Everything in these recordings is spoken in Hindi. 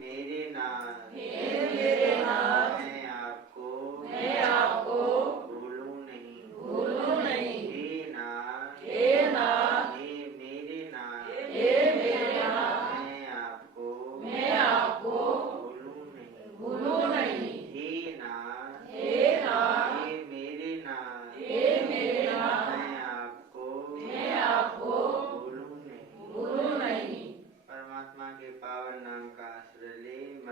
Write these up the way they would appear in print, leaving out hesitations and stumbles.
मेरे नाथ, मैं आपको भूलूं नहीं। हे नाथ, हे मेरे नाथ, मैं आपको भूलूं नहीं। हे नाथ, हे मेरे नाथ, मैं आपको भूलूं नहीं। परमात्मा के पावन नाम का आश्रय ले।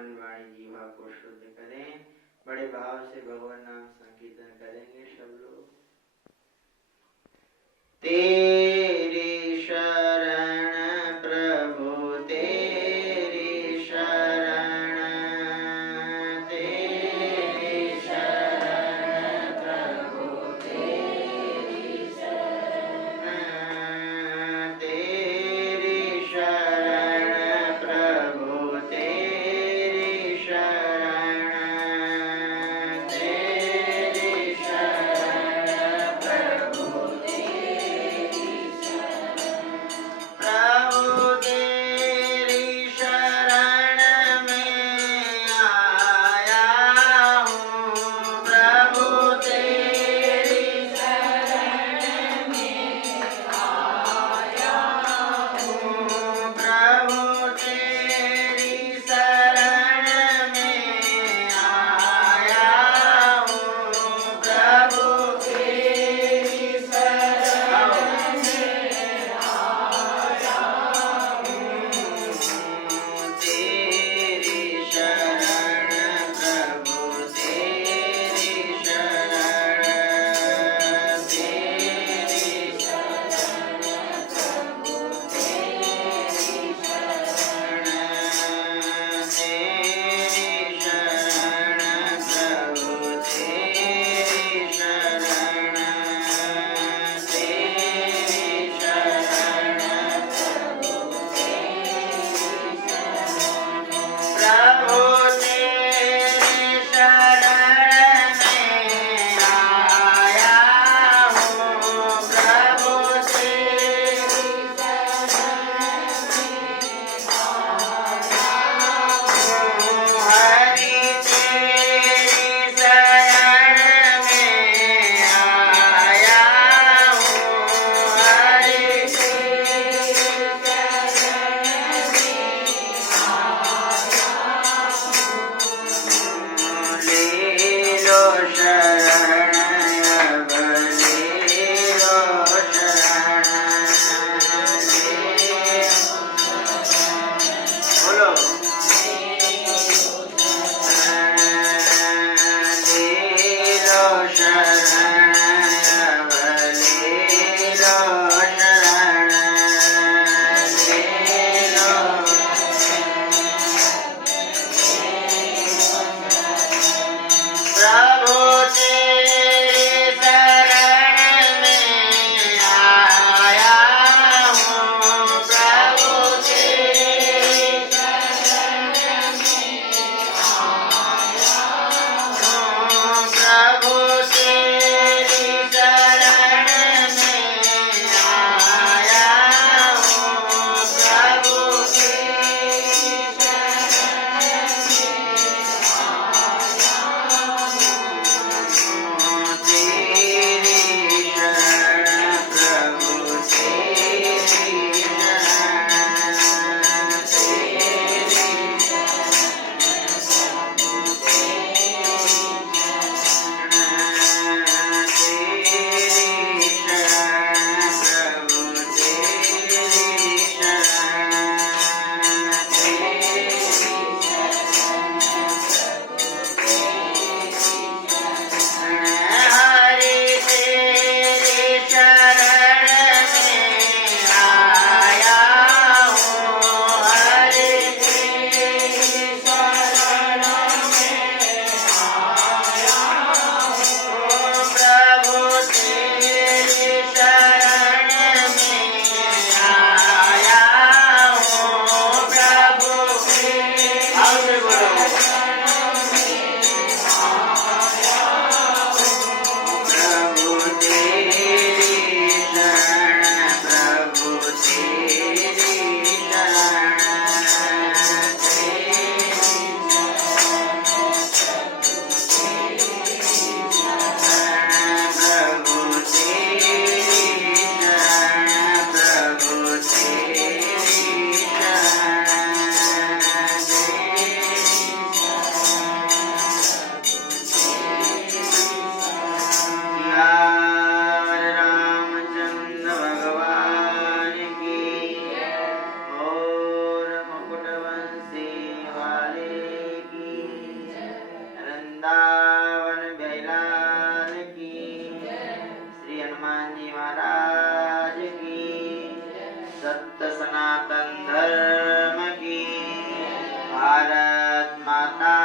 भारत माता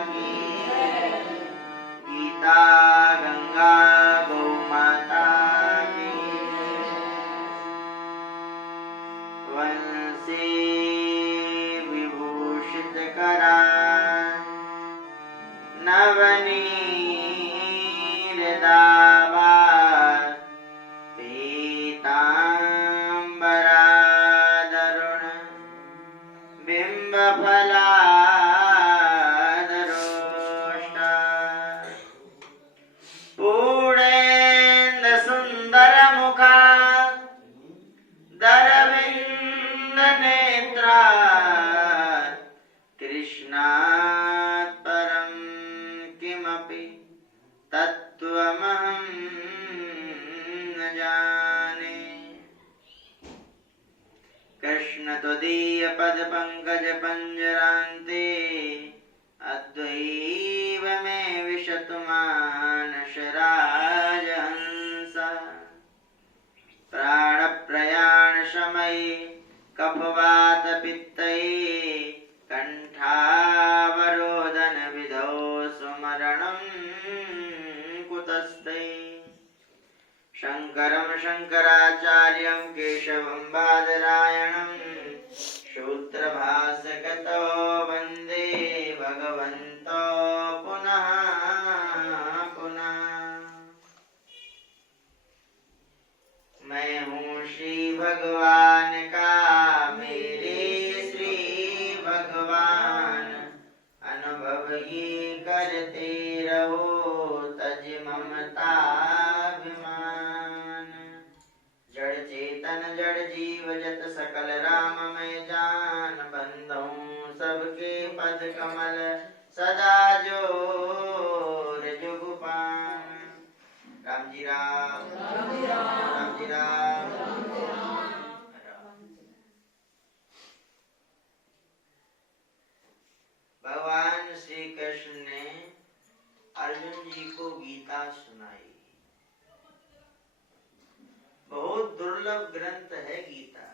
की, गीता गंगा गौ माता की, वंशी विभूषित करा नवनीर दावा पीतांबरा दरुण बिंब फलादरोष्टा पूर्णेन्द्र सुंदर मुखा दरविंद नेत्रा कृष्णात् परं किमपि तत्त्वमहं न जाने। कृष्ण त्वदीय पद पंकज पंजरान्ते अद्वैव मे विशतु मानस राजहंसा। प्राण प्रयाण समये कफवात पित्तये कंठावरोधन विधौ सुमरणं कुतस्ते। शंकरं शंकराचार्यं केशवं बादरायणं सूत्रभाष्यकृतो वन्दे भगवन्तो पुनः पुनः। मैं हूँ श्री भगवान का, मेरे श्री भगवान अनुभव ये करते रहो तज ममता अभिमान। जड़ चेतन जड़ जीव जत सकल राम मैं जान, बंधुं सबके पद कमल सदा जोर जुगुपान। राम जी राम, राम जी राम। भगवान श्री कृष्ण ने अर्जुन जी को गीता सुनाई। बहुत दुर्लभ ग्रंथ है गीता।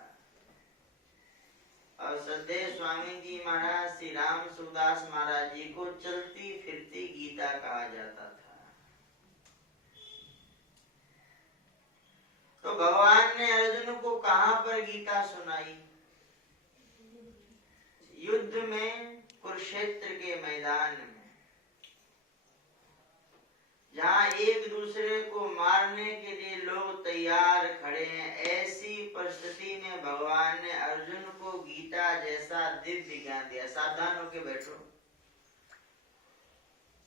और सदैव स्वामी जी महाराज श्री राम सुखदास महाराज जी को चलती फिरती गीता कहा जाता था। तो भगवान ने अर्जुन को कहां पर गीता सुनाई? युद्ध में, कुरुक्षेत्र के मैदान में, जहां एक दूसरे को मारने के लिए लोग तैयार खड़े हैं, ऐसी परिस्थिति में भगवान ने अर्जुन को गीता जैसा दिव्य ज्ञान दिया। सावधान होकर बैठो।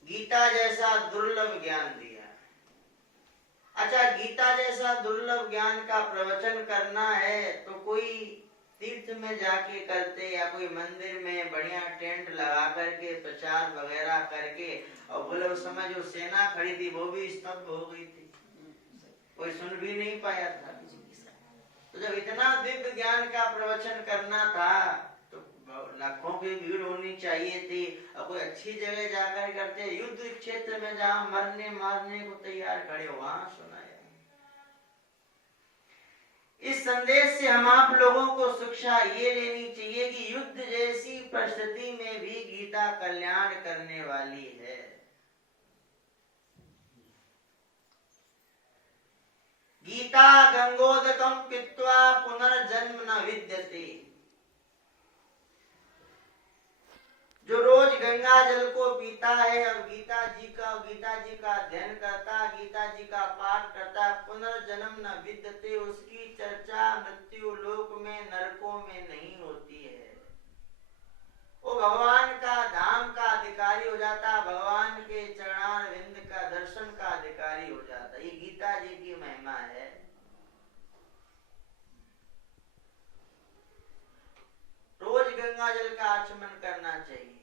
गीता जैसा दुर्लभ ज्ञान दिया। अच्छा, गीता जैसा दुर्लभ ज्ञान का प्रवचन करना है तो कोई तीर्थ में जाके करते या कोई मंदिर में बढ़िया टेंट लगा करके प्रचार वगैरह करके, और बोले उस समय जो सेना खड़ी थी वो भी स्तब्ध हो गई थी, कोई सुन भी नहीं पाया था। तो जब इतना दिव्य ज्ञान का प्रवचन करना था तो लाखों की भीड़ होनी चाहिए थी, और कोई अच्छी जगह जाकर करते, युद्ध क्षेत्र में जहाँ मरने मारने को तैयार खड़े वहां सुनाया। इस संदेश से हम आप लोगों को शिक्षा ये लेनी चाहिए कि युद्ध जैसी परिस्थिति में भी गीता कल्याण करने वाली है। गीता गंगोदकम पीत्वा पुनर्जन्म न विद्यते। जो रोज गंगा जल को पीता है और गीता जी का अध्ययन करता, गीता जी का पाठ करता, पुनर्जन्म न विद्यते, उसकी चर्चा मृत्यु लोक में, नरकों में नहीं होती है। वो भगवान का धाम का अधिकारी हो जाता, भगवान के चरणारविंद का दर्शन का अधिकारी हो जाता। ये गीता जी की महिमा है। रोज गंगा जल का आचमन करना चाहिए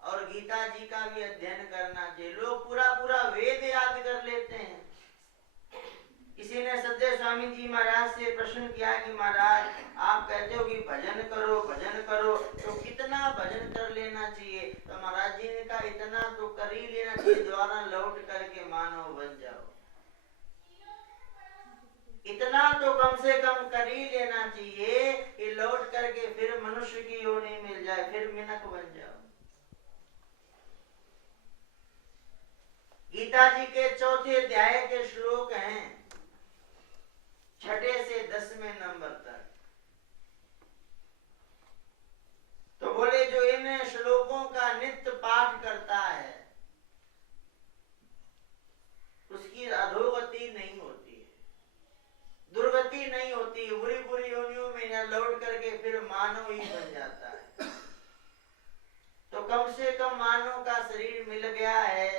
और गीता जी का भी अध्ययन करना चाहिए। लोग पूरा वेद याद कर लेते हैं। किसी ने सदैव स्वामी जी महाराज से प्रश्न किया कि महाराज आप कहते हो कि भजन करो, तो कितना भजन कर लेना चाहिए? तो महाराज जी ने कहा इतना तो कर ही लेना चाहिए, द्वारा लौट करके मानव बन जाओ। इतना तो कम से कम कर ही लेना चाहिए कि लौट करके फिर मनुष्य की योनि मिल जाए, फिर मिनक बन जाओ। गीता जी के 4थे अध्याय के श्लोक हैं 6 से 10वें नंबर तक। तो बोले जो इन श्लोकों का नित्य पाठ करता है उसकी अधोगति नहीं होती है, दुर्गति नहीं होती, बुरी बुरी योनियों में न लौट करके फिर मानव ही बन जाता है। तो कम से कम मानव का शरीर मिल गया है,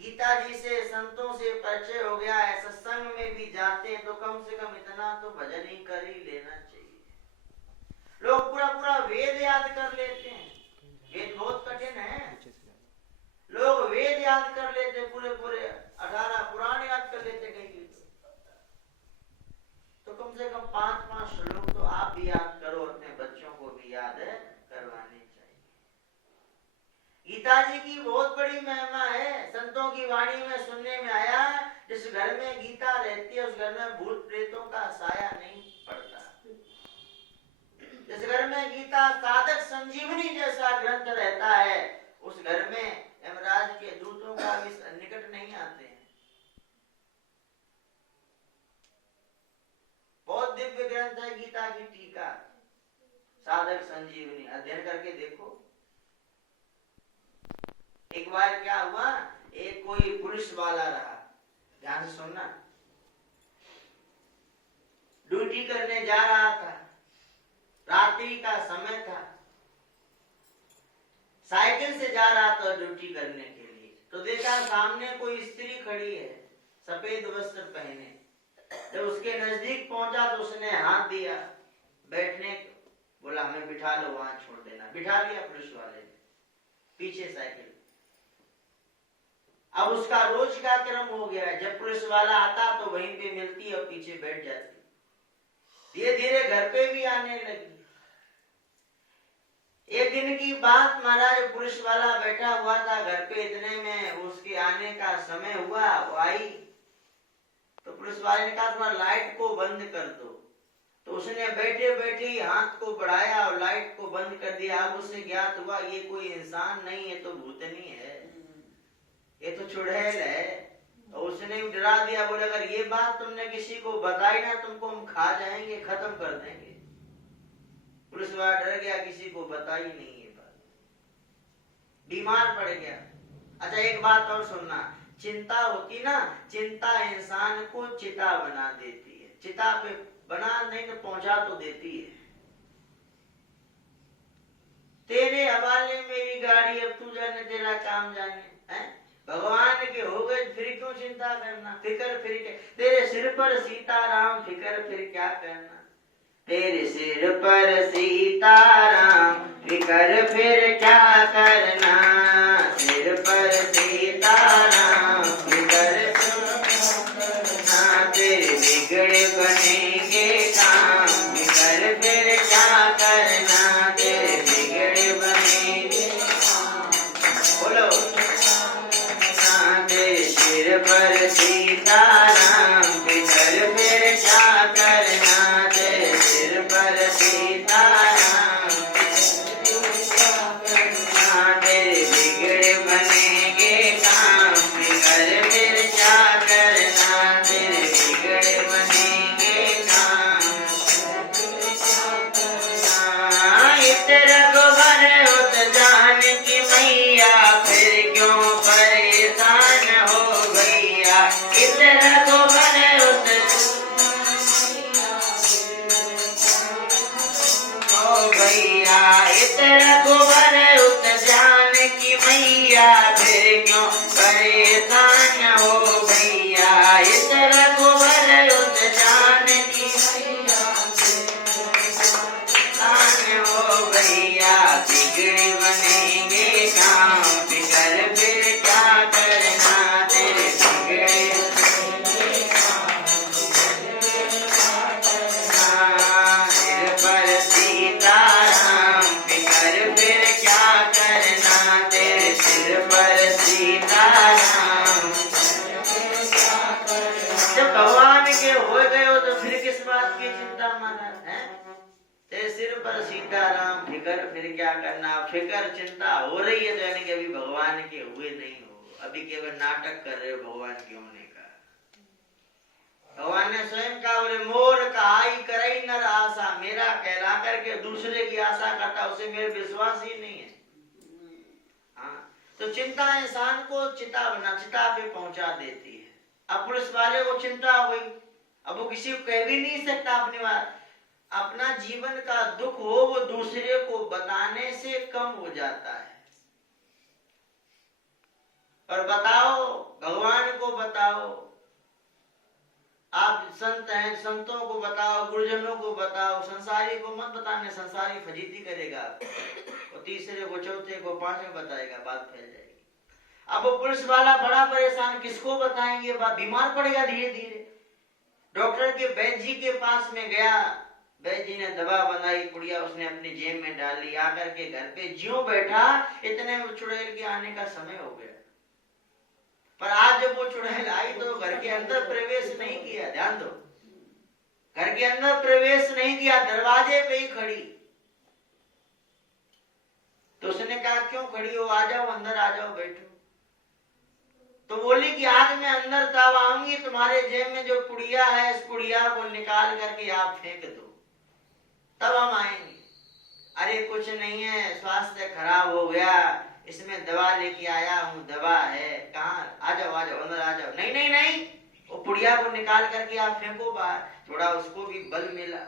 गीता जी से संतों से परिचय हो गया है, सत्संग में भी जाते हैं, तो कम से कम इतना तो भजन ही कर ही लेना चाहिए। लोग पूरा पूरा वेद याद कर लेते हैं, वेद बहुत कठिन है। लोग वेद याद कर लेते, पूरे पूरे 18 पुराण याद कर लेते कहीं। तो कम से कम 5-5 श्लोक तो आप भी याद करो, अपने बच्चों को भी याद करवाने चाहिए। गीता जी की बहुत बड़ी महिमा है। संतों की वाणी में सुनने में आया, जिस घर में गीता रहती है उस घर में भूत प्रेतों का साया नहीं पड़ता। जिस घर में गीता साधक संजीवनी जैसा ग्रंथ रहता है उस घर में यमराज के दूतों का भी निकट नहीं आते हैं। बहुत दिव्य ग्रंथ है गीता की टीका, साधक संजीवनी, अध्ययन करके देखो। एक बार क्या हुआ, एक कोई पुलिस वाला रहा, ध्यान से सुनना, ड्यूटी करने जा रहा था, रात्रि का समय था, साइकिल से जा रहा था ड्यूटी करने के लिए। तो देखा सामने कोई स्त्री खड़ी है सफेद वस्त्र पहने। जब उसके नजदीक पहुंचा तो उसने हाथ दिया बैठने को, बोला हमें बिठा लो, वहां छोड़ देना। बिठा लिया पुलिस वाले ने पीछे साइकिल। अब उसका रोज का क्रम हो गया है, जब पुलिस वाला आता तो वहीं पे मिलती और पीछे बैठ जाती। धीरे धीरे घर पे भी आने लगी। एक दिन की बात, महाराज पुलिस वाला बैठा हुआ था घर पे, इतने में उसके आने का समय हुआ, वो आई। तो पुलिस वाले ने कहा थोड़ा लाइट को बंद कर दो। तो उसने बैठे बैठे ही हाथ को बढ़ाया और लाइट को बंद कर दिया। अब उसे ज्ञात हुआ ये कोई इंसान नहीं है, तो भूतनी है, ये तो चुड़ैल है। और उसने डरा दिया, बोले अगर ये बात तुमने किसी को बताई ना तुमको हम खा जाएंगे, खत्म कर देंगे। पुलिस वाला डर गया, किसी को बताई नहीं ये बात, बीमार पड़ गया। अच्छा एक बात और सुनना, चिंता होती ना, चिंता इंसान को चिता बना देती है। चिता पे बना नहीं तो पहुंचा तो देती है। तेरे हवाले मेरी गाड़ी, अब तू जाने तेरा काम जाने, है भगवान के हो गए, फिर क्यों चिंता करना, फिक्र फिर क्या, तेरे सिर पर सीताराम, फिक्र फिर क्या करना। तेरे सिर पर सीताराम, फिक्र फिर क्या करना। सिर पर सीताराम, फिक्र करना, तेरे बिगड़े बनेंगे काम, फिक्र फिर क्या करना, तेरे बिगड़े बनेंगे। बोलो तेरे सिर पर सीताराम, फिक्र फिर क्या करना, तेरे सिर पर सीताराम, तेरे पर सीताराम फिकर, फिर क्या करना, फिकर चिंता हो रही है तो यानी कि अभी भगवान के हुए नहीं हो, अभी केवल नाटक कर रहे हो भगवान के होने का। भगवान ने स्वयं कहा, बोले मोर कहाई करई नर आशा, मेरा कहला करके दूसरे की आशा करता उसे मेरे विश्वास ही नहीं है। हाँ, तो चिंता इंसान को चिता पे पहुंचा देती है। अब पुलिस वाले को चिंता हो गई, अब वो किसी को कह भी नहीं सकता अपनी बात। अपना जीवन का दुख हो वो दूसरे को बताने से कम हो जाता है। और बताओ, भगवान को बताओ, आप संत हैं, संतों को बताओ, गुरुजनों को बताओ, संसारी को मत बताने, संसारी फजीती करेगा और तीसरे को, चौथे को, पांचवें बताएगा, बात फैल जाएगी। अब वो पुलिस वाला बड़ा परेशान, किसको बताएंगे, बात बीमार पड़ेगा धीरे धीरे। डॉक्टर के वैद्य जी के पास में गया, वैद्य जी ने दवा बनाई, पुड़िया उसने अपनी जेब में डाली, आकर के घर पे ज्यों बैठा, इतने में चुड़ैल के आने का समय हो गया। पर आज जब वो चुड़ैल आई तो घर के अंदर प्रवेश नहीं किया, ध्यान दो, घर के अंदर प्रवेश नहीं किया, दरवाजे पे ही खड़ी। तो उसने कहा, क्यों खड़ी हो, आ जाओ अंदर, आ जाओ, बैठो। तो बोली कि आज मैं अंदर तब आऊंगी, तुम्हारे जेब में जो पुड़िया है, इस पुड़िया को निकाल करके आप फेंक दो, तब हम आएंगे। अरे कुछ नहीं है, स्वास्थ्य खराब हो गया, इसमें दवा लेके आया हूँ, दवा है, कहाँ, आ जाओ आ जाओ अंदर आ जाओ। नहीं नहीं नहीं, वो पुड़िया को निकाल करके आप फेंको बाहर। थोड़ा उसको भी बल मिला,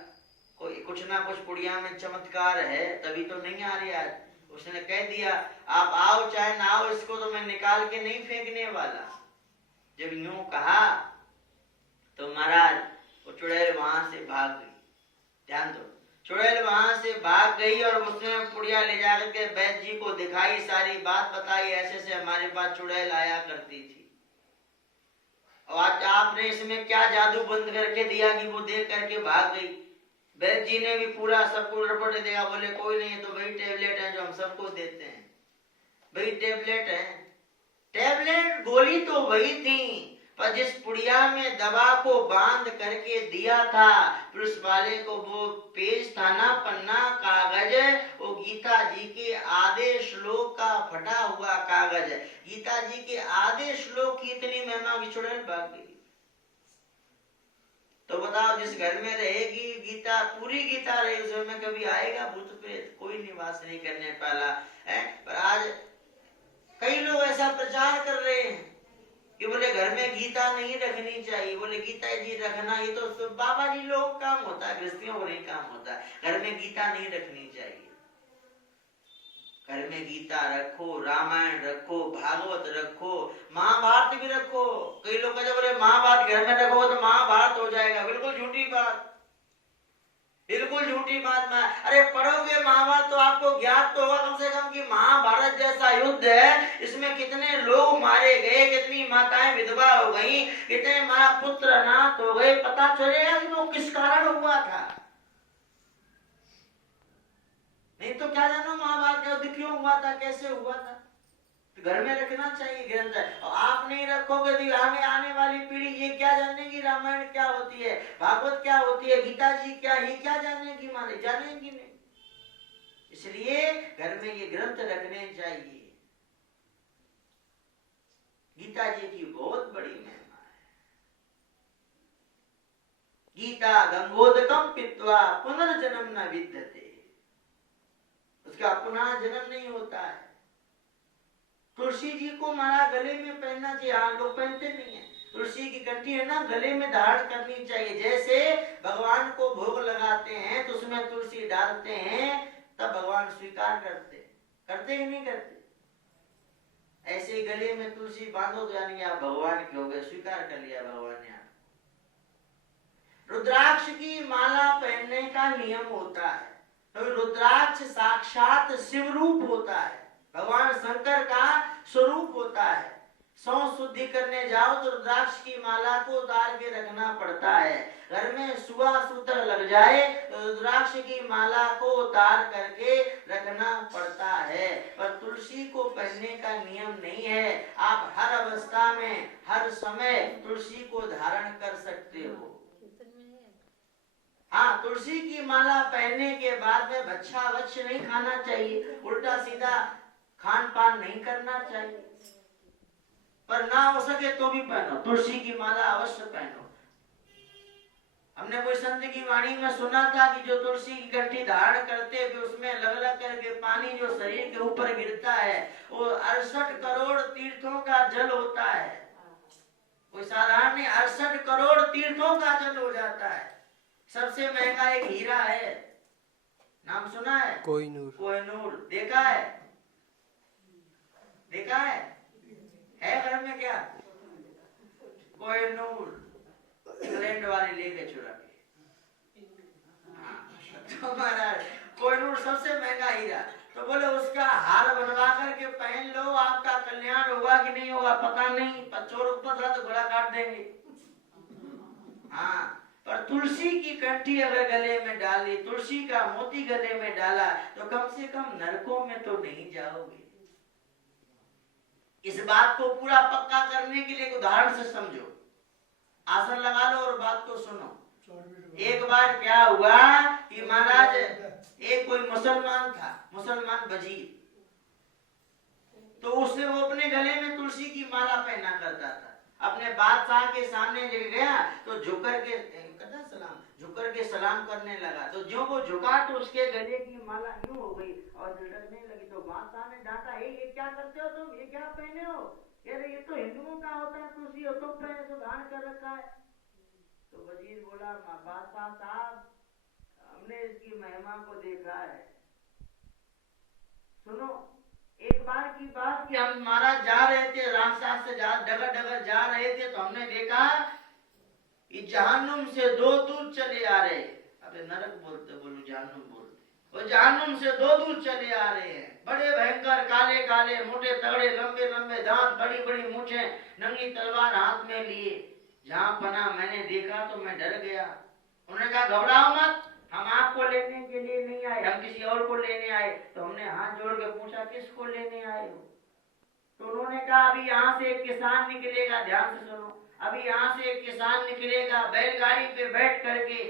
कोई कुछ ना कुछ पुड़िया में चमत्कार है, तभी तो नहीं आ रही आज। उसने कह दिया, आप आओ चाहे ना आओ, इसको तो मैं निकाल के नहीं फेंकने वाला। जब यूं कहा तो महाराज वो चुड़ैल वहां से भाग गई। ध्यान दो, चुड़ैल वहां से भाग गई और उसने पुड़िया ले जाकर के वैद्य जी को दिखाई, सारी बात बताई, ऐसे से हमारे पास चुड़ैल आया करती थी और आज आपने इसमें क्या जादू बंद करके दिया कि वो देख करके भाग गई। वैद्य जी ने भी पूरा सबको रिपोर्ट देगा, बोले कोई नहीं, तो वही टेबलेट है जो हम सबको देते हैं, वही टेबलेट है। टेबलेट गोली तो वही थी, पर जिस पुड़िया में दवा को बांध करके दिया था पुलिस वाले को, वो पेज था ना, पन्ना कागज, वो गीता जी के आधे श्लोक का फटा हुआ कागज। गीता जी के आधे श्लोक की इतनी महिमा की चुड़ैल भाग गई। तो बताओ, जिस घर में रहेगी गीता, पूरी गीता रही, उस घर में कभी आएगा भूत प्रेत, कोई निवास नहीं करने वाला है। पर आज कई लोग ऐसा प्रचार कर रहे हैं कि बोले घर में गीता नहीं रखनी चाहिए, बोले गीता जी रखना, ये तो बाबा जी लोग काम होता है, गृहस्थियों को नहीं काम होता। घर में गीता नहीं रखनी चाहिए, घर में गीता रखो, रामायण रखो, भागवत रखो, महाभारत भी रखो। कई लोग कहते बोले महाभारत घर में रखो तो महाभारत हो जाएगा, बिल्कुल झूठी बात, बिल्कुल झूठी बात। अरे पढ़ोगे महाभारत तो आपको ज्ञात तो होगा कम से कम कि महाभारत जैसा युद्ध है, इसमें कितने लोग मारे गए, कितनी माताएं विधवा हो गई, कितने मारा पुत्र अनाथ हो गए, पता चलेगा कि वो किस कारण हुआ था। नहीं तो क्या जानो महाभारत का युद्ध क्यों हुआ था, कैसे हुआ था। तो घर में रखना चाहिए ग्रंथ, और आप नहीं रखोगे तो आगे आने वाली पीढ़ी ये क्या जानेगी रामायण क्या होती है, भागवत क्या होती है, गीता जी क्या, ये क्या जानेगी, माने जानेगी नहीं। इसलिए घर में ये ग्रंथ रखने चाहिए। गीता जी की बहुत बड़ी महिमा है। गीता गंगोदकम पीत्वा पुनर्जन्म न विद्यते, उसका पुनः जन्म नहीं होता है। तुलसी जी को माला गले में पहनना चाहिए, लोग पहनते नहीं है। तुलसी की कंठी है ना, गले में धारण करनी चाहिए। जैसे भगवान को भोग लगाते हैं तो उसमें तुलसी डालते हैं, तब भगवान स्वीकार करते ही नहीं करते। ऐसे ही गले में तुलसी बांधो तो यानी आप भगवान के हो गए, स्वीकार कर लिया भगवान ने। रुद्राक्ष की माला पहनने का नियम होता है, तो रुद्राक्ष साक्षात शिव रूप होता है, भगवान शंकर का स्वरूप होता है। सौ शुद्धि करने जाओ तो रुद्राक्ष की माला को उतार के रखना पड़ता है। घर में सुआ सूत्र लग जाए तो रुद्राक्ष की माला को उतार करके रखना पड़ता है। पर तुलसी को पहनने का नियम नहीं है। आप हर अवस्था में हर समय तुलसी को धारण कर सकते हो। हाँ, तुलसी की माला पहनने के बाद में बच्चा बच्चे नहीं खाना चाहिए, उल्टा सीधा खान पान नहीं करना चाहिए, पर ना हो सके तो भी पहनो, तुलसी की माला अवश्य पहनो। हमने कोई संत की वाणी में सुना था कि जो तुलसी की गंठी धारण करते हुए उसमें लग लग करके पानी जो शरीर के ऊपर गिरता है वो 68 करोड़ तीर्थों का जल होता है। कोई साधारण नहीं, 68 करोड़ तीर्थों का जल हो जाता है। सबसे महंगा एक हीरा है, नाम सुना है? कोहिनूर। कोहिनूर देखा है? देखा है घर में क्या? कोहिनूर इंग्लैंड वाले लेके चुरा के। तो महाराज कोहिनूर सबसे महंगा हीरा, तो बोले उसका हार बनवा करके पहन लो, आपका कल्याण होगा कि नहीं होगा पता नहीं, पर चोर ऊपर तो घोड़ा काट देंगे। हाँ, पर तुलसी की कंठी अगर गले में डाली, तुलसी का मोती गले में डाला, तो कम से कम नरकों में तो नहीं जाओगे। इस बात को पूरा पक्का करने के लिए एक उदाहरण से समझो, आसन लगा लो और बात को सुनो। एक बार क्या हुआ कि महाराज एक कोई मुसलमान था, मुसलमान वजीर, तो उसने वो अपने गले में तुलसी की माला पहना करता था। अपने बादशाह के सामने ले गया तो झुक करके सलाम करने लगा, तो जो वो झुका तो उसके गले की माला यूं हो गई और लटकने लगी। तो बादशाह ने डांटा, ये क्या करते हो तुम, ये क्या पहने हो? ये तो हिंदुओं का होता है तुलसी, तुम पहने तो धारण कर रखा है। तो वजीर बोला, बादशाह साहब हमने इसकी महिमा को देखा है। सुनो, एक बार की बात कि हम महाराज जा रहे थे, रामसार से डगर डगर जा रहे थे, तो हमने देखा कि जहन्नुम से 2 दूत चले आ रहे। अबे नरक बोलते, बोलो जहन्नुम बोलते, वो जहन्नुम से 2 दूत चले आ रहे हैं, बड़े भयंकर, काले काले, मोटे तगड़े, लंबे लंबे दांत, बड़ी बड़ी मूछें, नंगी तलवार हाथ में लिए। जहां पना मैंने देखा तो मैं डर गया। उन्होंने कहा घबराओ मत, हम आपको लेने के लिए नहीं आए, हम किसी और को लेने आए। तो हमने हाथ जोड़ के पूछा किसको लेने आए हो? तो उन्होंने कहा अभी यहाँ से एक किसान निकलेगा, ध्यान से सुनो, अभी यहाँ से एक किसान निकलेगा, बैलगाड़ी पे बैठ करके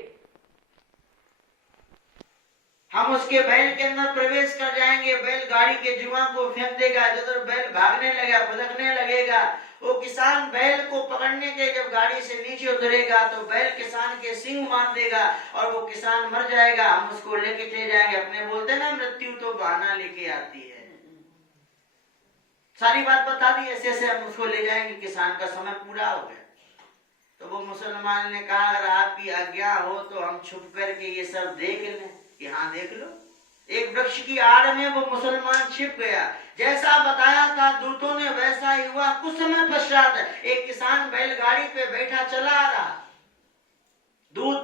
हम उसके बैल के अंदर प्रवेश कर जाएंगे, बैलगाड़ी के जुआ को फेंक देगा, जिधर बैल भागने लगेगा, फुदकने लगेगा, वो किसान बैल को पकड़ने के जब गाड़ी से नीचे उतरेगा तो बैल किसान के सिंग मार देगा और वो किसान मर जाएगा। हम उसको लेके चले जाएंगे। अपने बोलते ना मृत्यु तो बहाना लेके आती है। सारी बात बता दी, ऐसे ऐसे हम उसको ले जाएंगे, किसान का समय पूरा हो गया। तो वो मुसलमान ने कहा अगर आपकी आज्ञा हो तो हम छुप करके ये सब देख लें। कि हाँ देख लो। एक वृक्ष की आड़ में वो मुसलमान छिप गया, जैसा बताया था दूतों ने वैसा ही हुआ। कुछ समय पश्चात एक किसान बैलगाड़ी पे बैठा चला आ रहा, दूत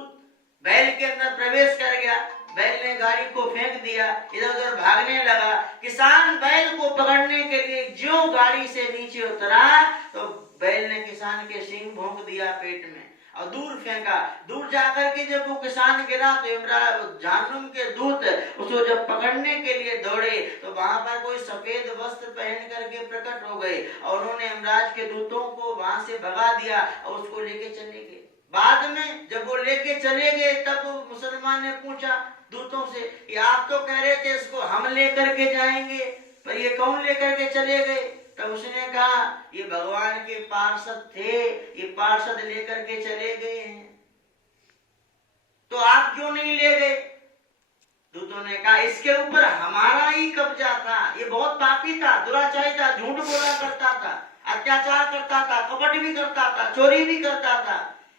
बैल के अंदर प्रवेश कर गया, बैल ने गाड़ी को फेंक दिया, इधर उधर भागने लगा। किसान बैल को पकड़ने के लिए जो गाड़ी से नीचे उतरा तो बैल ने किसान के सींग भोंक दिया पेट में और दूर फेंका। दूर जाकर के जब वो किसान गिरा तो जहन्नुम के दूत उसको जब पकड़ने के लिए दौड़े तो वहां पर कोई सफेद वस्त्र पहन करके प्रकट हो गए और उन्होंने यमराज के दूतों को वहां से भगा दिया और उसको लेके चले गए। बाद में जब वो लेके चले गए तब वो मुसलमान ने पूछा दूतों से कि आप तो कह रहे थे इसको हम लेकर के जाएंगे, पर ये कौन लेकर के चले गए? तब उसने कहा ये भगवान के पार्षद थे, ये पार्षद लेकर के चले गए हैं, तो आप क्यों नहीं ले गए? दूतों ने कहा इसके ऊपर हमारा ही कब्जा था, ये बहुत पापी था, दुराचारी था, झूठ बोला करता था, अत्याचार करता था, कपट भी करता था, चोरी भी करता था,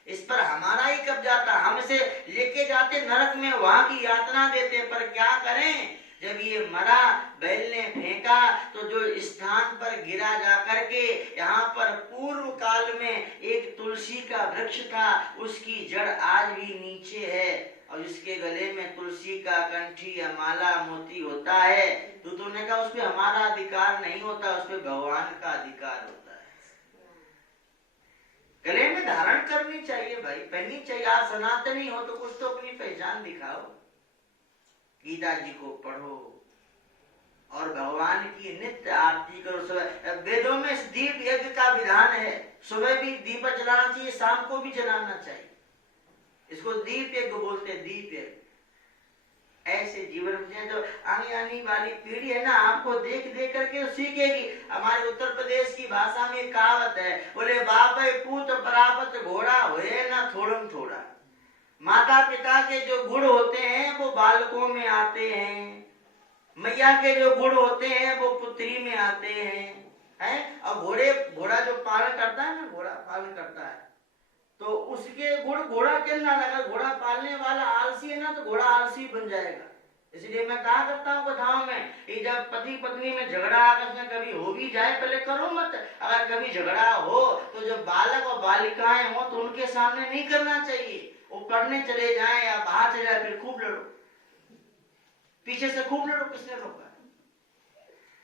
इस पर हमारा ही कब्जा था। हम इसे लेके जाते नरक में, वहां की यातना देते, पर क्या करें जब ये मरा, बैल ने फेंका तो जो स्थान पर गिरा जा करके यहाँ पर पूर्व काल में एक तुलसी का वृक्ष था, उसकी जड़ आज भी नीचे है और इसके गले में तुलसी का कंठी या माला मोती होता है। तो तुमने कहा उस पर हमारा अधिकार नहीं होता, उस पर भगवान का अधिकार होता है। गले में धारण करनी चाहिए भाई, पहननी चाहिए। आप सनातनी हो तो कुछ तो अपनी पहचान दिखाओ, गीता जी को पढ़ो और भगवान की नित्य आरती करो। सुबह वेदों में दीप यज्ञ का विधान है, सुबह भी दीप जलाना चाहिए, शाम को भी जलाना चाहिए। इसको दीप यज्ञ बोलते हैं, दीप यज्ञ। ऐसे जीवन में जो आने आने वाली पीढ़ी है ना, आपको देख देख करके सीखेगी। हमारे उत्तर प्रदेश की भाषा में एक कहावत है, बोले बापे पूत परापत घोड़ा हुए ना थोड़म थोड़ा। माता पिता के जो गुण होते हैं वो बालकों में आते हैं, मैया के जो गुण होते हैं वो पुत्री में आते हैं। और घोड़ा जो पालन करता है ना, घोड़ा पालन करता है तो उसके गुण घोड़ा के अंदर, अगर घोड़ा पालने वाला आलसी है ना तो घोड़ा आलसी बन जाएगा। इसलिए मैं कहा करता हूँ कथाओं में कि जब पति पत्नी में झगड़ा आपस में कभी हो भी जाए, पहले करो मत। अगर कभी झगड़ा हो तो जब बालक और बालिकाएं हो तो उनके सामने नहीं करना चाहिए। वो पढ़ने चले जाए या बाहर चले जाए, फिर खूब लड़ो, पीछे से खूब लड़ो, किसने रोका?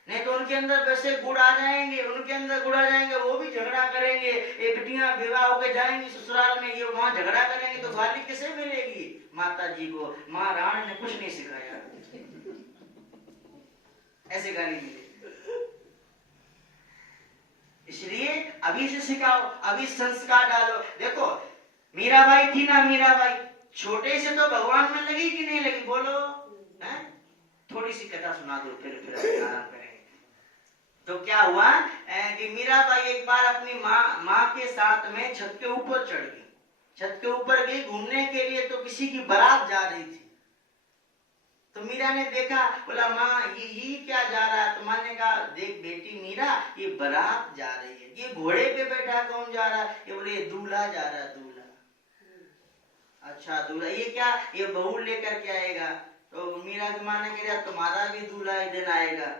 नहीं तो उनके अंदर वैसे गुण आ जाएंगे, उनके अंदर गुण आ जाएंगे, वो भी झगड़ा करेंगे। ये बेटियां विवाह होकर जाएंगी ससुराल में, ये वहां झगड़ा करेंगे तो गाली किसे मिलेगी? माता जी को। माँ रानी ने कुछ नहीं सिखाया, ऐसे गाली मिलेगी। इसलिए अभी से सिखाओ, अभी संस्कार डालो। देखो मीराबाई थी ना, मीराबाई छोटे से तो भगवान में लगी कि नहीं लगी? बोलो है? थोड़ी सी कथा सुना दो, फिर आराम करेंगे। तो क्या हुआ कि मीराबाई एक बार अपनी माँ के साथ में छत के ऊपर चढ़ गई। छत के ऊपर गई घूमने के लिए, तो किसी की बारात जा रही थी। तो मीरा ने देखा, बोला माँ ये क्या जा रहा है? तो माँ ने कहा देख बेटी मीरा, ये बारात जा रही है। ये घोड़े पे बैठा कौन जा रहा है? ये बोले दूल्हा जा रहा है, दूल्हा। अच्छा दूल्हा, ये क्या? ये बहू लेकर के आएगा। तो मीरा की माँ ने कहा तुम्हारा भी दूल्हा एक दिन आएगा।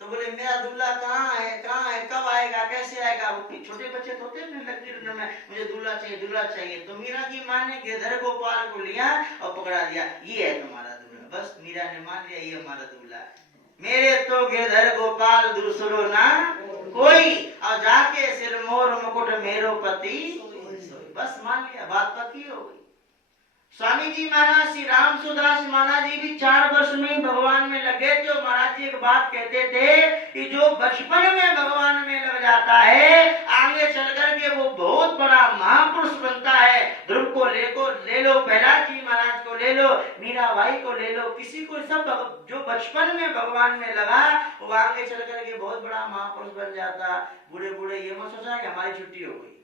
तो बोले मेरा दूल्हा कहाँ है, कहाँ है, कब आएगा, कैसे आएगा? वो छोटे बच्चे तो होते हैं लगती में, मुझे दूल्हा चाहिए, दूल्हा चाहिए। तो मीरा की माँ ने गिरधर गोपाल को लिया और पकड़ा दिया, ये है तुम्हारा दूल्हा। बस मीरा ने मान लिया ये हमारा दूल्हा है। मेरे तो गिरधर गोपाल दूसरो ना कोई, और जाके सिर मोर मुकुट मेरो पति। बस मान लिया, बात पक्की हो गई। स्वामी जी महाराज श्री राम सुदास महाराज जी भी 4 वर्ष में ही भगवान में लगे थे। महाराज जी एक बात कहते थे कि जो बचपन में भगवान में लग जाता है, आगे चल करके वो बहुत बड़ा महापुरुष बनता है। ध्रुव को ले लो, प्रहलाद जी महाराज को ले लो, मीराबाई को ले लो, किसी को, सब जो बचपन में भगवान में लगा वो आगे चल करके बहुत बड़ा महापुरुष बन जाता। बूढ़े बूढ़े ये मत सोचा कि हमारी छुट्टी हो गई।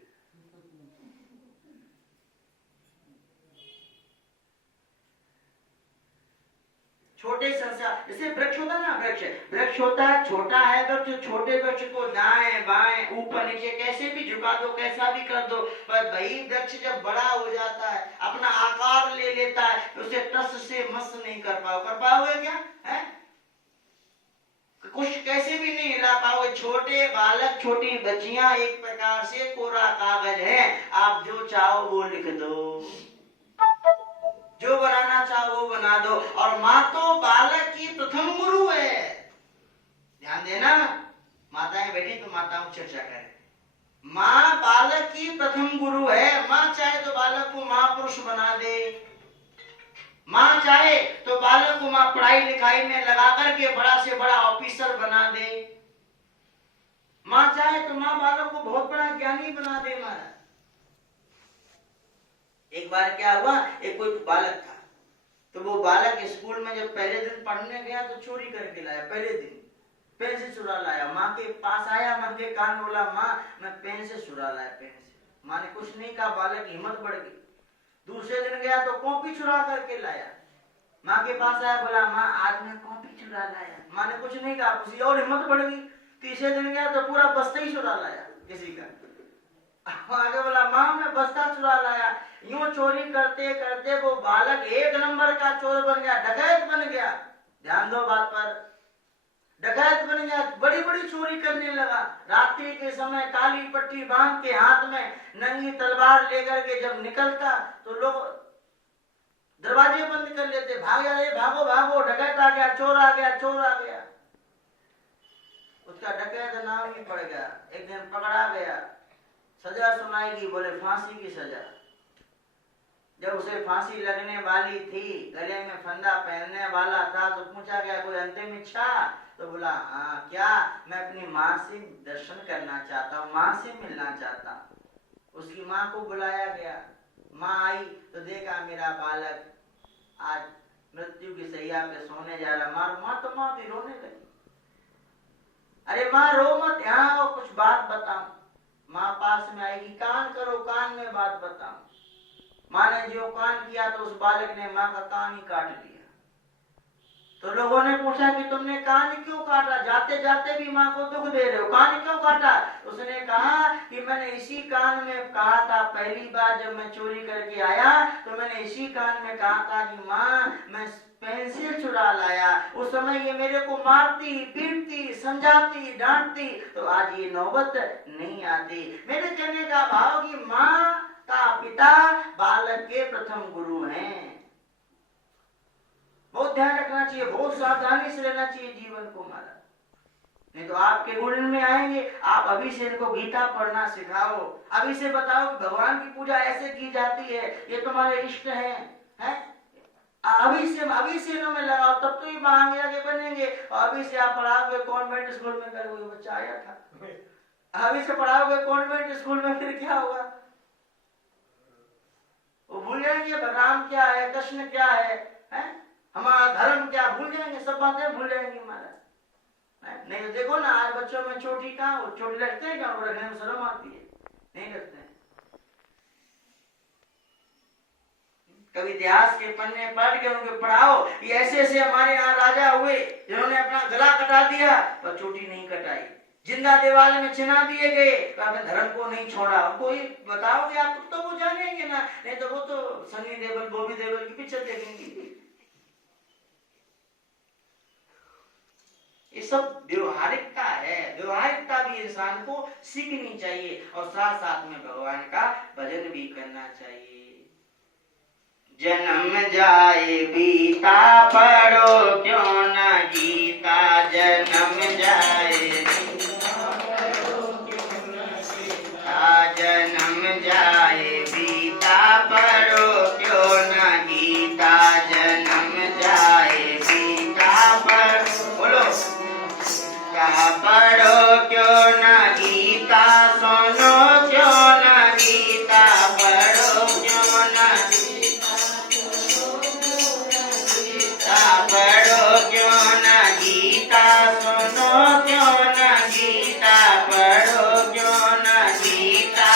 छोटे संसार, जैसे वृक्ष होता है ना, वृक्ष होता है, छोटा है वृक्ष, छोटे वृक्ष को दाएं बाएं ऊपर नीचे कैसे भी झुका दो, कैसा भी कर दो, पर वही वृक्ष जब बड़ा हो जाता है, अपना आकार ले लेता है, तो उसे टस से मस नहीं कर पाओगे क्या? है कुछ कैसे भी नहीं हिला पाओगे। छोटे बालक छोटी बच्चियां एक प्रकार से कोरा कागज है, आप जो चाहो वो लिख दो, जो बनाना चाहो वो बना दो। और माँ तो बालक की प्रथम गुरु है। ध्यान देना, माताएं बैठी तो माताओं चर्चा करें। माँ बालक की प्रथम गुरु है। माँ चाहे तो बालक को महापुरुष बना दे, माँ चाहे तो बालक को माँ पढ़ाई लिखाई में लगा करके बड़ा से बड़ा ऑफिसर बना दे, माँ चाहे तो माँ बालक को बहुत बड़ा ज्ञानी बना दे। महाराज एक बार क्या हुआ, एक कोई बालक था, तो वो बालक स्कूल में जब पहले दिन पढ़ने गया तो चोरी करके लाया। पहले दिन पेन से चुरा लाया, माँ के पास आया, माँ के कान बोला माँ मैं पेन से चुरा लाया, पेन से। माँ ने कुछ नहीं कहा, बालक की हिम्मत बढ़ गई। दूसरे दिन गया तो कॉपी चुरा करके लाया, माँ के पास आया, बोला माँ आज मैं कॉपी चुरा लाया। माँ ने कुछ नहीं कहा, उसकी और हिम्मत बढ़ गई। तीसरे दिन गया तो पूरा बस्ता ही चुरा लाया किसी का। आगे बोला माँ मैं बस्ता चुरा लाया। यूं चोरी करते करते वो बालक 1 नंबर का चोर बन गया, डकैत बन गया। ध्यान दो बात पर, डकैत बन गया, बड़ी बड़ी चोरी करने लगा। रात्रि के समय काली पट्टी बांध के हाथ में नंगी तलवार लेकर के जब निकलता तो लोग दरवाजे बंद कर लेते, भाग जाए, भागो भागो, डकैत आ गया, चोर आ गया, चोर आ गया। उसका डकैत नाम ही पड़ गया। एक दिन पकड़ा गया, सजा सुनाएगी, बोले फांसी की सजा। जब उसे फांसी लगने वाली थी, गले में फंदा पहनने वाला था, तो पूछा गया कोई अंतिम इच्छा? तो बोला हाँ क्या, मैं अपनी माँ से दर्शन करना चाहता हूँ, माँ से मिलना चाहता हूँ। उसकी माँ को बुलाया गया, माँ आई तो देखा मेरा बालक आज मृत्यु की सैया पे सोने जा रहा। माँ भी रोने लगी। अरे माँ रो मत, यहाँ आओ कुछ बात बताऊं। माँ पास में आएगी, कान करो, कान में बात बताऊं। माँ ने जो कान किया तो उस बालक ने माँ का कान ही काट लिया। तो लोगों ने पूछा कि तुमने कान क्यों काटा, जाते जाते भी माँ को दुख दे रहे हो, कान क्यों काटा? उसने कहा कि मैंने इसी कान में कहा था, पहली बार जब मैं चोरी करके आया तो मैंने इसी कान में कहा था कि माँ मैं पेंसिल चुरा लाया। उस समय ये मेरे को मारती, पीटती, समझाती, डांटती, तो आज ये नौबत नहीं आती। मेरे कहने का भाव कि माँ का पिता बालक के प्रथम गुरु हैं। बहुत ध्यान रखना चाहिए, बहुत सावधानी से रहना चाहिए जीवन को हमारा, नहीं तो आपके गुण में आएंगे। आप अभी से इनको गीता पढ़ना सिखाओ, अभी से बताओ कि भगवान की पूजा ऐसे की जाती है, ये तुम्हारे इष्ट हैं? अभी से इन्हों में लगाओ, तब तो ये आगे आगे बनेंगे। और अभी से आप पढ़ाओगे कॉन्वेंट स्कूल में, कल वही बच्चा आया था, अभी से पढ़ाओगे कॉन्वेंट स्कूल में, फिर क्या होगा? वो भूल जाएंगे राम क्या है, कृष्ण क्या है? हमारा धर्म क्या भूल जाएंगे, सब बातें भूल जाएंगे हमारा। नहीं तो देखो ना आज बच्चों में चोटी कहाँ, वो चोटी रखते हैं क्या? वो रखने में शर्म आती है, नहीं रखते हैं। कभी इतिहास के पन्ने पढ़ के उनको पढ़ाओ, ये ऐसे ऐसे हमारे यहाँ राजा हुए जिन्होंने अपना गला कटा दिया पर चोटी नहीं कटाई, जिंदा दीवार में चिन्हा दिए गए तो अपने धर्म को नहीं छोड़ा। उनको ही बताओगे आप तो वो जानेंगे ना, नहीं तो वो तो सनी देओल, बॉबी देओल की पिक्चर देखेंगे। ये सब व्यवहारिकता है, व्यवहारिकता भी इंसान को सीखनी चाहिए और साथ साथ में भगवान का भजन भी करना चाहिए। जन्म जाए बीता पढ़ो क्यों न गीता, जन्म जाए जन्म जाए बीता पढ़ो क्यों न गीता, जन्म जाए बीता पढ़ो, बोलो पढ़ो क्यों न गीता, सुनो क्यों न गीता, पढ़ो क्यों न गीता, पढ़ो क्यों न गीता, सुनो क्यों न गीता, पढ़ो क्यों न गीता,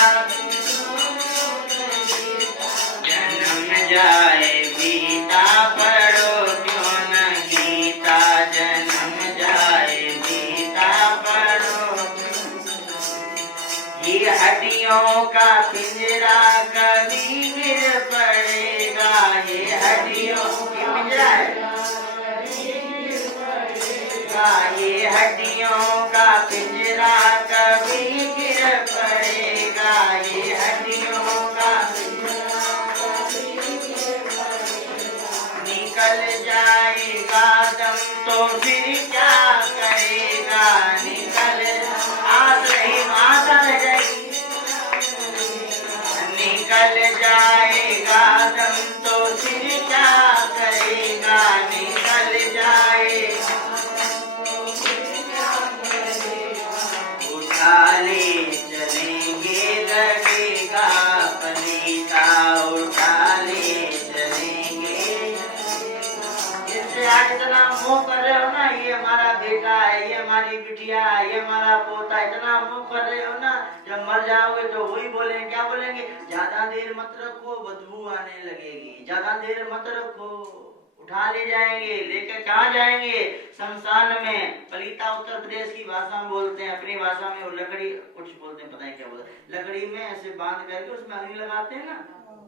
जन्म जाए बीता पढ़ो क्यों न गीता, जन्म जाए ये हड्डियों का पिंजरा कभी गिर पड़ेगा, ये हड्डियों की पिंजरा है, ये हड्डियों का पिंजरा कभी गिर पड़ेगा, ये हड्डियों का निकल जाएगा दम तो फिर क्या करेगा, निकल निकल जाएगा दम तो फिर क्या करेगा, निकल जाएगा, उठा ले चलेंगे लगेगा पलीता, उठा ले चलेंगे। इससे आज इतना मोह कर रहे हो ना, ये हमारा बेटा है, ये हमारी बिटिया है, ये हमारा पोता, इतना मोह कर रहे हो ना, जब मर जाओगे तो वही बोलेंगे, क्या बोलेंगे? ज्यादा देर मत रखो, बदबू आने लगेगी, ज्यादा देर मत रखो, उठा ले जाएंगे, लेकर कहाँ जाएंगे? शमशान में। पलीता उत्तर प्रदेश की भाषा में बोलते हैं, अपनी भाषा में वो लकड़ी कुछ बोलते हैं, पता नहीं क्या बोलते हैं, लकड़ी में ऐसे बांध करके उसमें अग्नि लगाते हैं ना,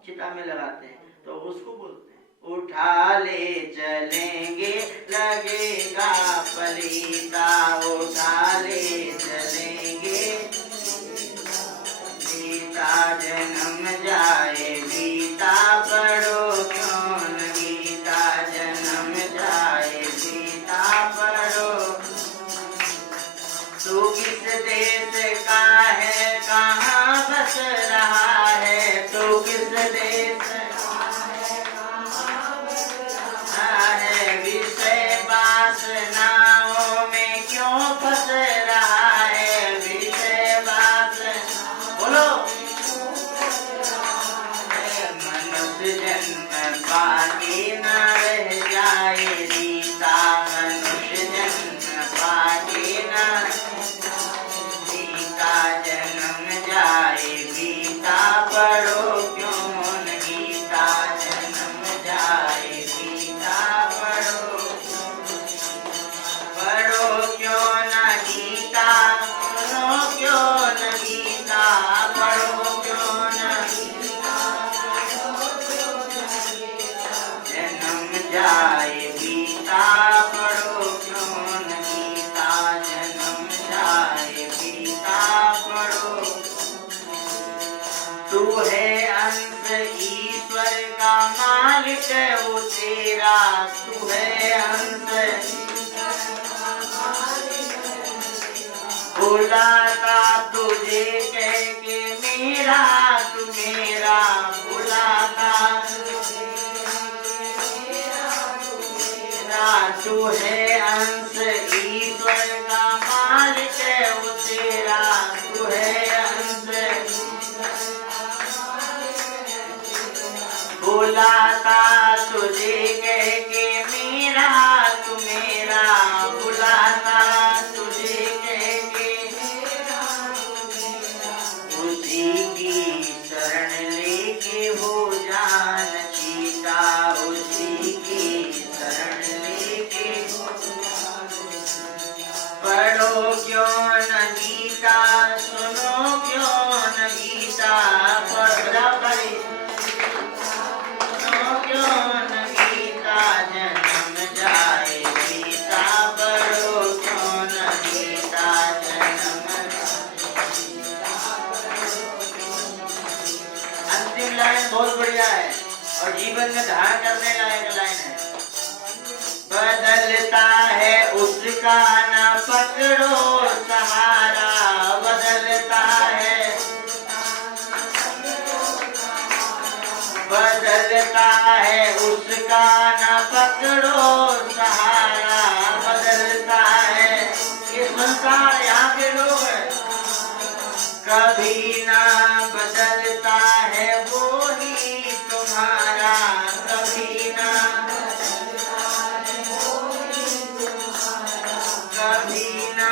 चिता में लगाते हैं, तो उसको बोलते हैं उठा ले चलेंगे लगेगा पलीता, उठा ले चलेंगे गीता, जन्म जाए बीता पढ़ो क्यों न गीता, जन्म जाए बीता पढ़ो। तू किस देश का है, कहाँ बस रहा है, तू किस देश विषय वासनाओं में क्यों फंस रहा है, विषय वासना, बोलो तू है अंश ईश्वर का मालिक वो तेरा, तू है अंश बुलाता तुझे कह के मेरा, तू मेरा बुलाता तू है अंश ईश्वर का मालिक वो तेरा, तू है अंश बुलाता तुझे कह के मेरा, तू मेरा बुलाता तुझे कह के उसी की शरण लेके हो जान सीता, उसी की शरण लेके पढ़ो क्यों न गीता, सुनो क्यों न गीता, पढ़ा पढ़े सुनो क्यों न गीता, जन्म जाए गीता, पढ़ो क्यों न गीता, जन्म। अंतिम लाइन बहुत बढ़िया है और जीवन में धारण करने लायक लाइन है। बदलता है उसका ना पकड़ो सहारा, बदलता है उसका ना पकड़ो सहारा, बदलता है ये संसार, यहाँ के लोग कभी ना बदलता है वो ही तुम्हारा, कभी ना कभी ना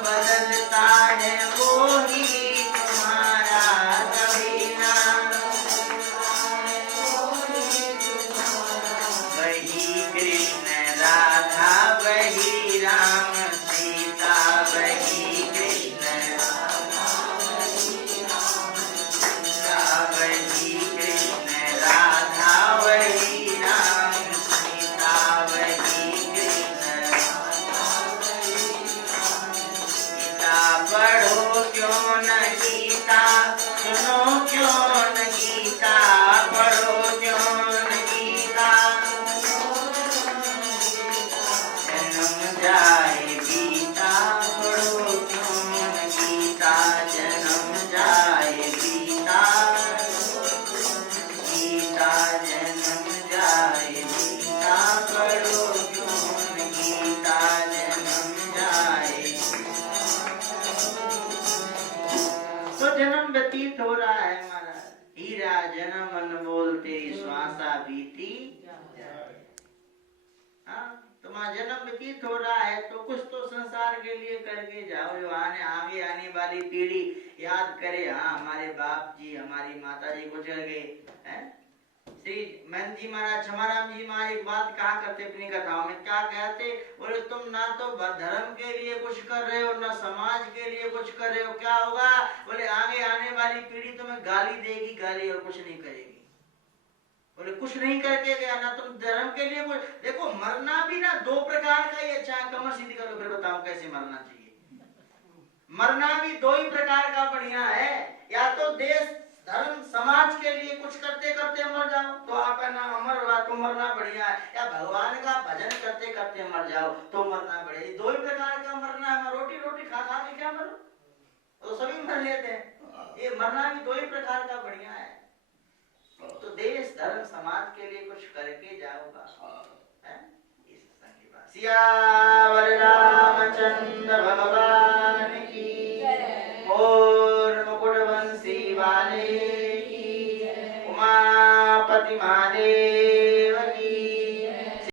बदलता है वो ही तुम्हारा, कभी ना वही कृष्ण राधा वही राम सीता, वही कृष्ण वही कृष्ण राधा वही राम सीता, वही कृष्ण गीता, पढ़ो क्यों न गीता, सुनो क्यों न गीता, पढ़ो क्यों न गीता, जन्म जाए गीता, पढ़ो क्यों न गीता, जन्म जाए गीता, गीता जन्म जाए गीता, पढ़ो क्यों न गीता, जन्म जाए। तो जन्म व्यतीत हो रहा है हमारा, हीरा जन्म अनमोल तेरी श्वासा बीती, हाँ तुम्हारा जन्म व्यतीत हो रहा है तो कुछ तो संसार के लिए करके जाओ, जो आगे आने वाली पीढ़ी याद करे, हाँ हमारे बाप जी हमारी माता जी गुजर गए हैं। श्री महंत जी महाराज छमाराम जी महाराज एक बात कहा करते अपनी कथाओं में, क्या कहते, बोले तुम ना तो धर्म के लिए कुछ कर रहे हो ना समाज के लिए कुछ कर रहे हो, क्या होगा, बोले आगे आने वाली पीढ़ी तुम्हें गाली देगी, गाली और कुछ नहीं करेगी। बोले कुछ नहीं करके गया ना तुम धर्म के लिए कुछ, देखो मरना भी ना दो प्रकार का ही अच्छा है, कमर सीधी करो फिर बताओ कैसे मरना चाहिए। मरना भी दो ही प्रकार का बढ़िया है, या तो देश धर्म समाज के लिए कुछ करते करते मर जाओ तो आपका नाम अमर होगा तो मरना बढ़िया है, या भगवान का भजन करते करते मर जाओ तो मरना बढ़िया। दो ही प्रकार का मरना है, रोटी रोटी खा खा के क्या मरो, तो सभी मर लेते हैं, ये मरना भी दो ही प्रकार का बढ़िया है। तो देश धर्म समाज के लिए कुछ करके जाओगा, सियावर रामचंद्र भगवान की, और मुकुट बंसी वाले की, उमापति महादेव